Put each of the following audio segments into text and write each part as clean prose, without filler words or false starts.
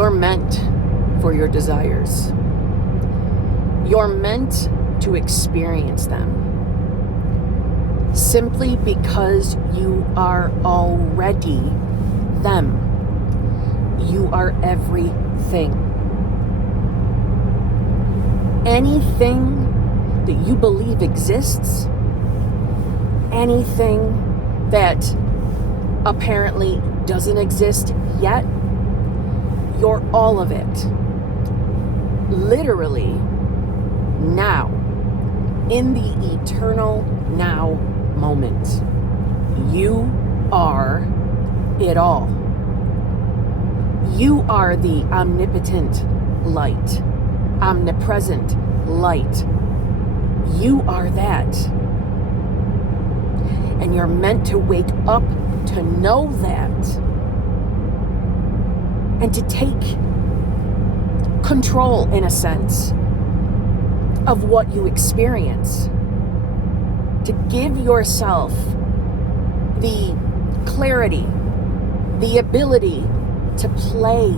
You're meant for your desires. You're meant to experience them simply because you are already them. You are everything. Anything that you believe exists, anything that apparently doesn't exist yet, you're all of it. Literally now, in the eternal now moment. You are it all. You are the omnipotent light, omnipresent light. You are that. And you're meant to wake up to know that and to take control, in a sense, of what you experience. To give yourself the clarity, the ability to play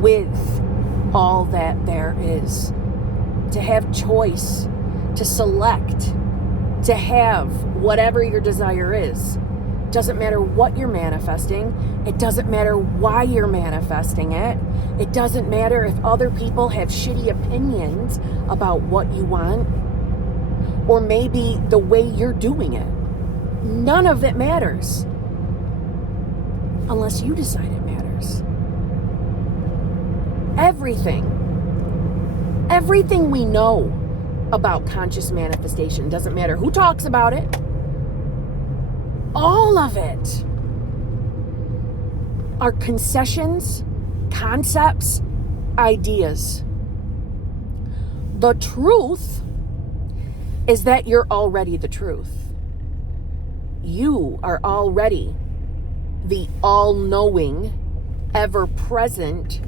with all that there is. To have choice, to select, to have whatever your desire is. Doesn't matter what you're manifesting. It doesn't matter why you're manifesting it. It doesn't matter if other people have shitty opinions about what you want, or maybe the way you're doing it. None of it matters. Unless you decide it matters. Everything we know about conscious manifestation, doesn't matter who talks about it, all of it are concessions, concepts, ideas. The truth is that you're already the truth. You are already the all-knowing, ever-present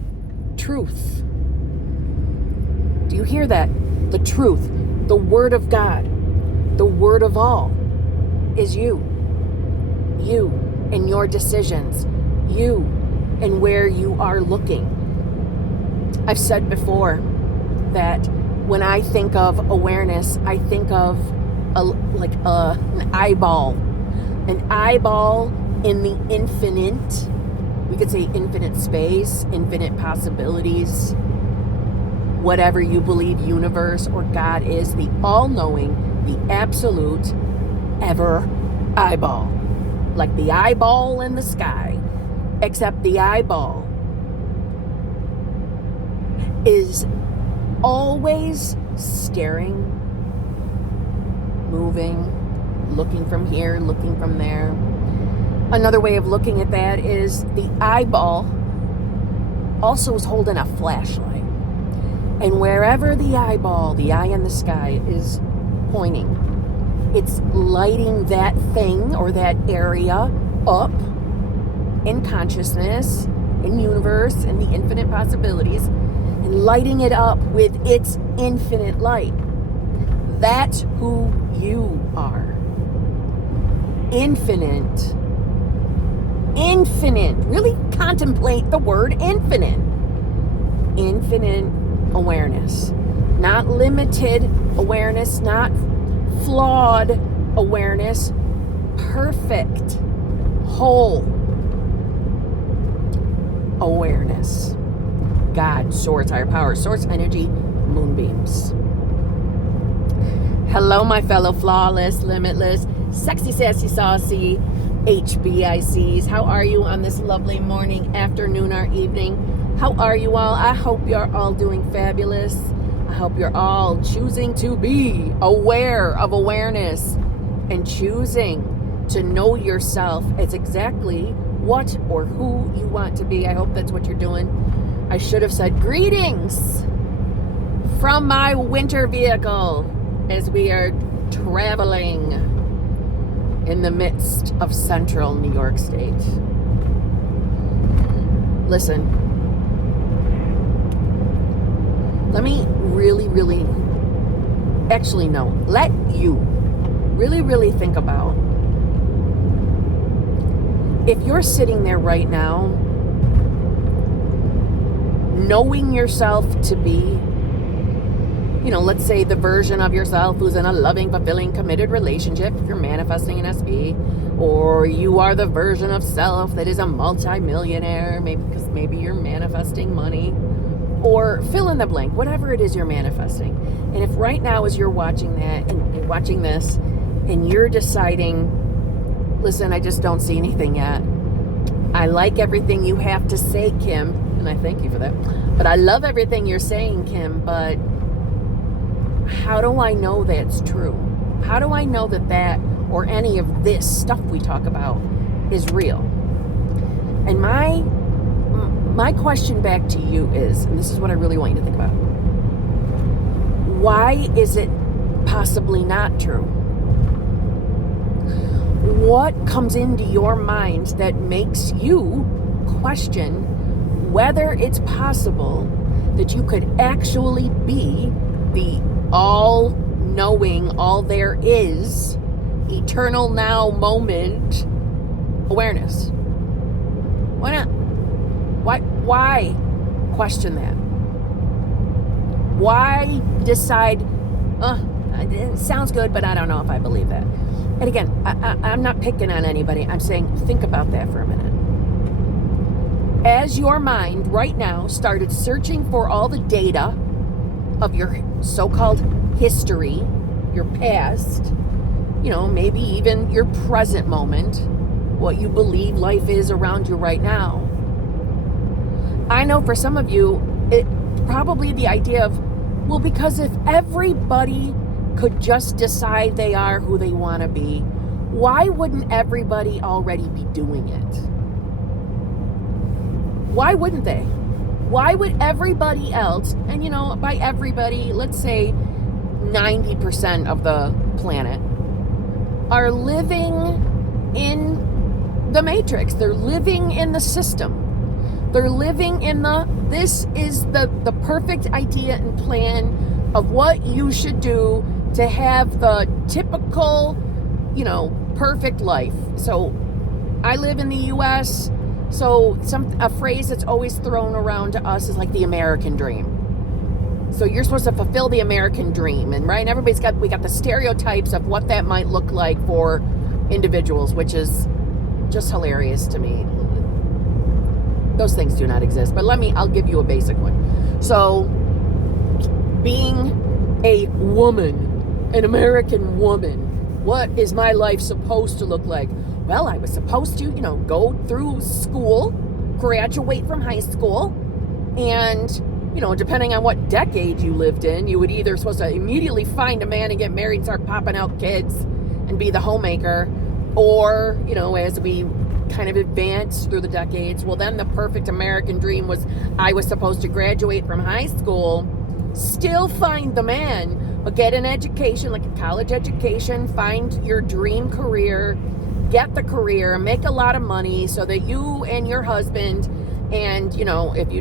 truth. Do you hear that? The truth, the word of God, the word of all is you. You and your decisions. You and where you are looking. I've said before that when I think of awareness, I think of an eyeball. An eyeball in the infinite. We could say infinite space, infinite possibilities. Whatever you believe universe or God is, the all-knowing, the absolute, ever eyeball. Like the eyeball in the sky. Except the eyeball is always staring, moving, looking from here, looking from there. Another way of looking at that is the eyeball also is holding a flashlight. And wherever the eyeball, the eye in the sky, is pointing, it's lighting that thing or that area up in consciousness, in universe, in the infinite possibilities, and lighting it up with its infinite light. That's who you are. Infinite. Infinite. Really contemplate the word infinite. Infinite awareness. Not limited awareness, not flawed awareness. Perfect. Whole awareness. God, source, higher power, source energy, moonbeams. Hello, my fellow flawless, limitless, sexy, sassy, saucy HBICs. How are you on this lovely morning, afternoon, or evening? How are you all? I hope you're all doing fabulous. I hope you're all choosing to be aware of awareness and choosing to know yourself as exactly what or who you want to be. I hope that's what you're doing. I should have said greetings from my winter vehicle as we are traveling in the midst of central New York State. Listen, let me let you really think about, if you're sitting there right now knowing yourself to be, let's say the version of yourself who's in a loving, fulfilling, committed relationship, if you're manifesting an SP, or you are the version of self that is a multi-millionaire, maybe you're manifesting money, or fill in the blank, whatever it is you're manifesting. And if right now as you're watching that and watching this and you're deciding, listen, I just don't see anything yet. I like everything you have to say, Kim, and I thank you for that. But I love everything you're saying, Kim, but how do I know that's true? How do I know that or any of this stuff we talk about is real? And my question back to you is, and this is what I really want you to think about, why is it possibly not true? What comes into your mind that makes you question whether it's possible that you could actually be the all-knowing, all there is, eternal now moment awareness? Why not? Why question that? Why decide, it sounds good, but I don't know if I believe that? And again, I'm not picking on anybody. I'm saying, think about that for a minute. As your mind right now started searching for all the data of your so-called history, your past, maybe even your present moment, what you believe life is around you right now. I know for some of you, it probably the idea of, well, because if everybody could just decide they are who they want to be, why wouldn't everybody already be doing it? Why wouldn't they? Why would everybody else, and by everybody, let's say 90% of the planet, are living in the matrix. They're living in the system. They're living in this is the perfect idea and plan of what you should do to have the typical, perfect life. So I live in the U.S., so a phrase that's always thrown around to us is like the American dream. So you're supposed to fulfill the American dream, and right, we got the stereotypes of what that might look like for individuals, which is just hilarious to me. Those things do not exist, but I'll give you a basic one. So being a woman, an American woman, what is my life supposed to look like? Well, I was supposed to, go through school, graduate from high school, and, depending on what decade you lived in, you would either supposed to immediately find a man and get married and start popping out kids and be the homemaker, or, as we kind of advance through the decades, well, then the perfect American dream was I was supposed to graduate from high school, still find the man, but get an education, like a college education, find your dream career, get the career, make a lot of money so that you and your husband, and if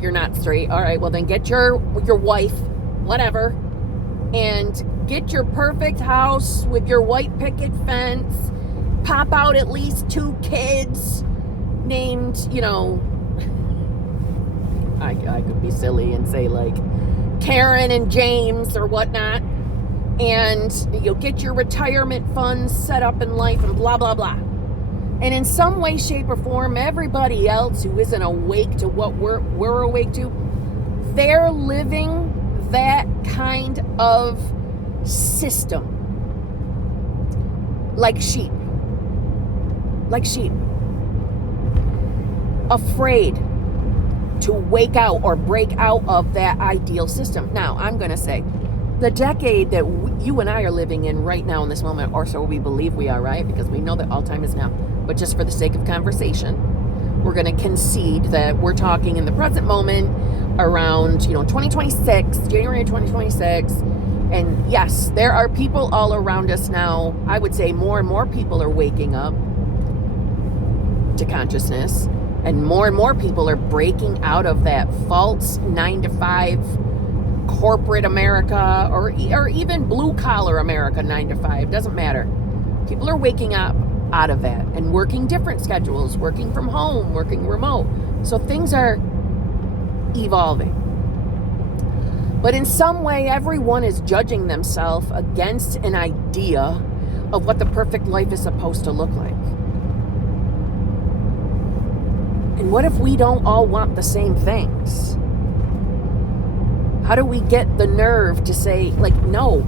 you're not straight, all right, well then get your wife, whatever, and get your perfect house with your white picket fence, pop out at least 2 kids named, I could be silly and say like Karen and James or whatnot, and you'll get your retirement funds set up in life and blah, blah, blah. And in some way, shape, or form, everybody else who isn't awake to what we're awake to, they're living that kind of system. Like sheep. Afraid to wake out or break out of that ideal system. Now, I'm going to say, the decade that you and I are living in right now in this moment, or so we believe we are, right? Because we know that all time is now. But just for the sake of conversation, we're going to concede that we're talking in the present moment around, 2026, January 2026. And yes, there are people all around us now. I would say more and more people are waking up to consciousness, and more people are breaking out of that false 9-to-5 corporate America, or even blue-collar America 9-to-5, doesn't matter. People are waking up out of that and working different schedules, working from home, working remote. So things are evolving. But in some way, everyone is judging themselves against an idea of what the perfect life is supposed to look like. And what if we don't all want the same things? How do we get the nerve to say, like, no,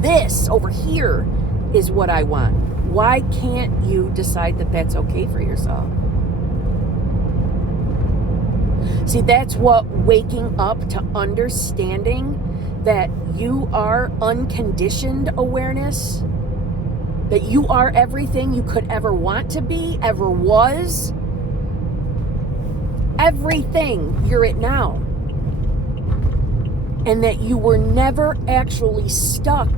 this over here is what I want? Why can't you decide that that's okay for yourself? See, that's what waking up to understanding that you are unconditioned awareness, that you are everything you could ever want to be, ever was. Everything, you're it now. And that you were never actually stuck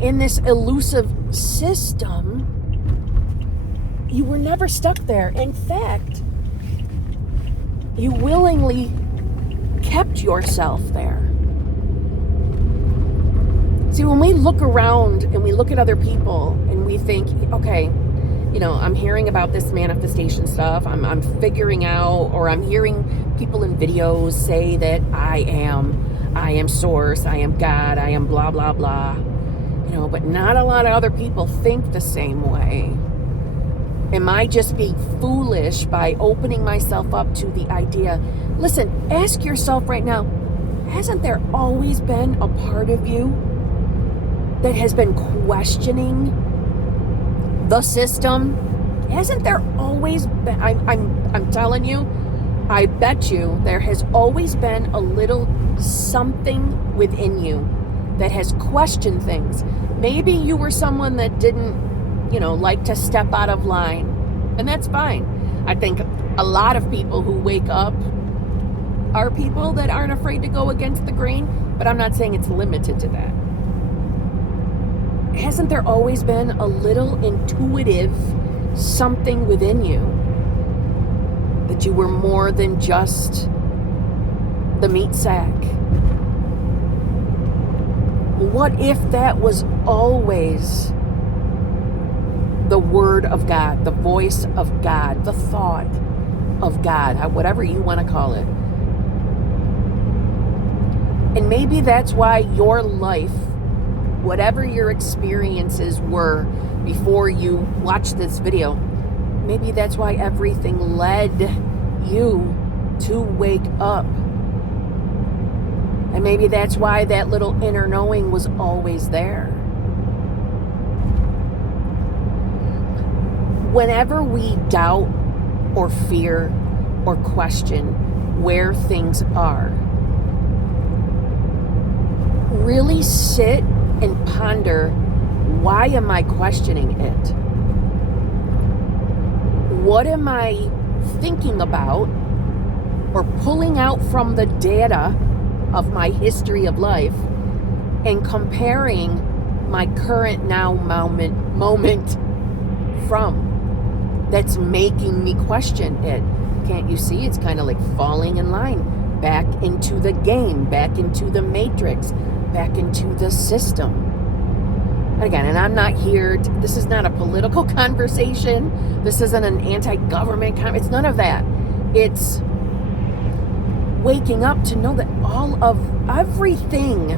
in this elusive system. You were never stuck there. In fact, you willingly kept yourself there. See, when we look around and we look at other people and we think, okay, you know, I'm hearing about this manifestation stuff, I'm figuring out, or I'm hearing people in videos say that I am source, I am God, I am blah, blah, blah. You know, but not a lot of other people think the same way. Am I just being foolish by opening myself up to the idea? Listen, ask yourself right now, hasn't there always been a part of you that has been questioning the system? Hasn't there always been, I'm telling you, I bet you there has always been a little something within you that has questioned things. Maybe you were someone that didn't, like to step out of line, and that's fine. I think a lot of people who wake up are people that aren't afraid to go against the grain, but I'm not saying it's limited to that. Hasn't there always been a little intuitive something within you that you were more than just the meat sack? What if that was always the word of God, the voice of God, the thought of God, whatever you want to call it? And maybe that's why your life, whatever your experiences were before you watched this video, maybe that's why everything led you to wake up. And maybe that's why that little inner knowing was always there. Whenever we doubt or fear or question where things are, really sit and ponder, why am I questioning it? What am I thinking about or pulling out from the data of my history of life and comparing my current now moment from, that's making me question it? Can't you see? It's kind of like falling in line, back into the game, back into the matrix, back into the system. Again, and I'm not here, this is not a political conversation. This isn't an anti-government conversation. It's none of that. It's waking up to know that all of everything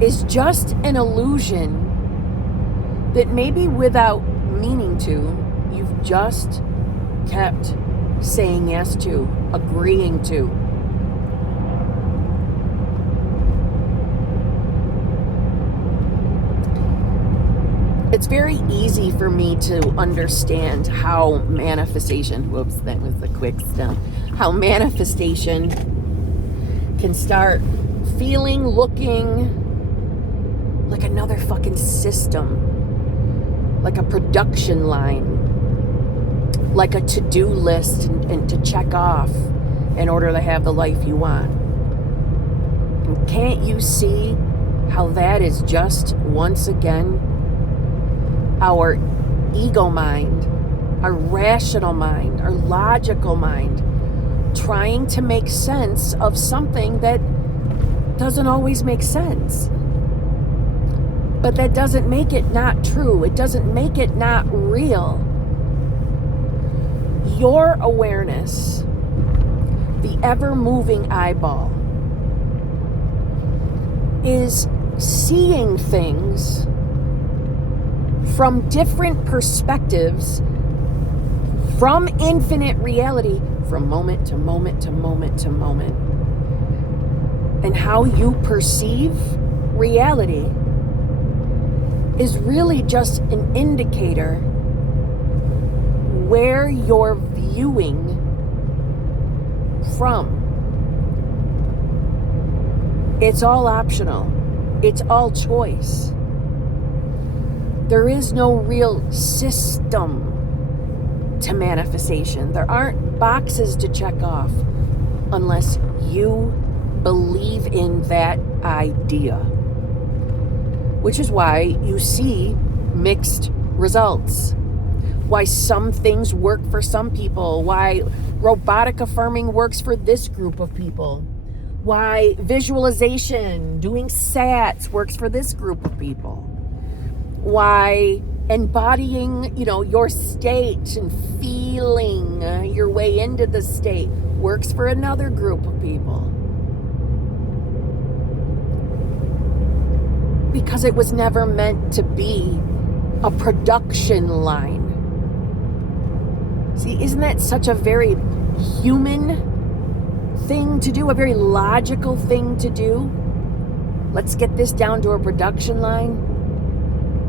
is just an illusion that maybe without meaning to, you've just kept saying yes to, agreeing to. It's very easy for me to understand how manifestation, that was the quick stuff, how manifestation can start feeling, looking like another fucking system, like a production line, like a to-do list and to check off in order to have the life you want. And can't you see how that is just, once again, our ego mind, our rational mind, our logical mind, trying to make sense of something that doesn't always make sense. But that doesn't make it not true. It doesn't make it not real. Your awareness the ever-moving eyeball, is seeing things from different perspectives, from infinite reality, from moment to moment to moment to moment. And how you perceive reality is really just an indicator where you're viewing from. It's all optional. It's all choice. There is no real system to manifestation. There aren't boxes to check off unless you believe in that idea. Which is why you see mixed results. Why some things work for some people. Why robotic affirming works for this group of people. Why visualization, doing sats works for this group of people. Why embodying, your state and feeling your way into the state works for another group of people. Because it was never meant to be a production line. See, isn't that such a very human thing to do, a very logical thing to do? Let's get this down to a production line.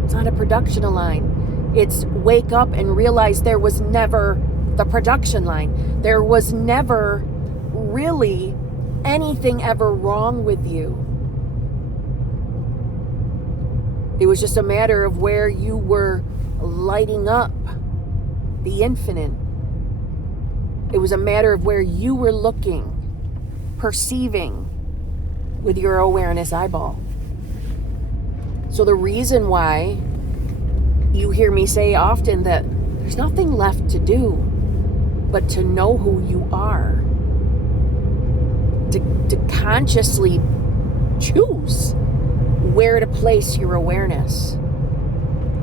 It's not a production line. It's wake up and realize there was never the production line. There was never really anything ever wrong with you. It was just a matter of where you were lighting up the infinite. It was a matter of where you were looking, perceiving with your awareness eyeball. So the reason why you hear me say often that there's nothing left to do but to know who you are, to consciously choose where to place your awareness.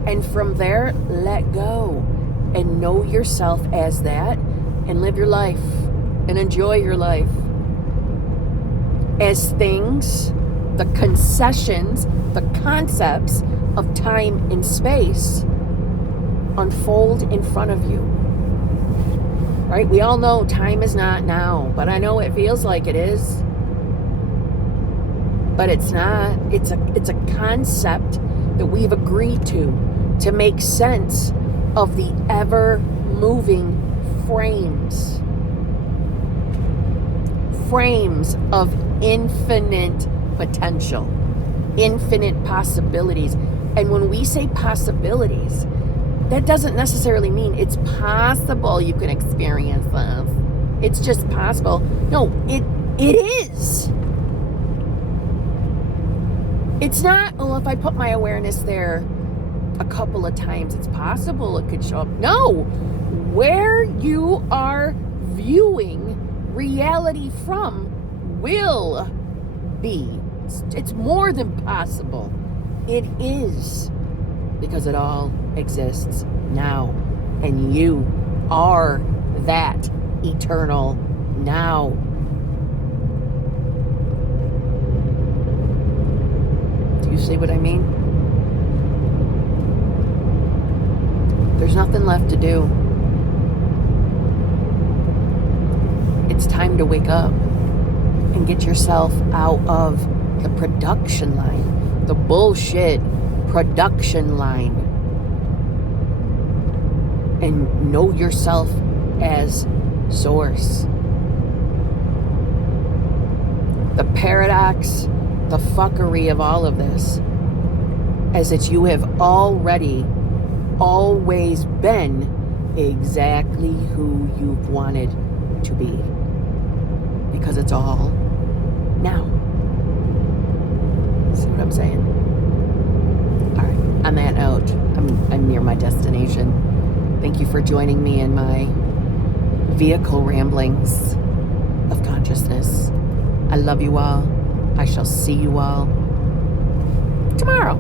And from there, let go and know yourself as that and live your life and enjoy your life. As things, the concessions, the concepts of time and space unfold in front of you. Right? We all know time is not now, but I know it feels like it is. But it's not. It's a concept that we've agreed to make sense of the ever-moving frames of infinite potential, infinite possibilities. And when we say possibilities, that doesn't necessarily mean it's possible you can experience this. It's just possible. No, it is. It's not, if I put my awareness there a couple of times, it's possible it could show up. No, where you are viewing reality from will be. It's more than possible. It is, because it all exists now. And you are that eternal now. Do you see what I mean? There's nothing left to do. It's time to wake up and get yourself out of the production line, the bullshit production line, and know yourself as source. The paradox, the fuckery of all of this is that you have already always been exactly who you've wanted to be, because it's all now. See what I'm saying? All right, on that note, I'm near my destination. Thank you for joining me in my vehicle ramblings of consciousness. I love you all. I shall see you all tomorrow.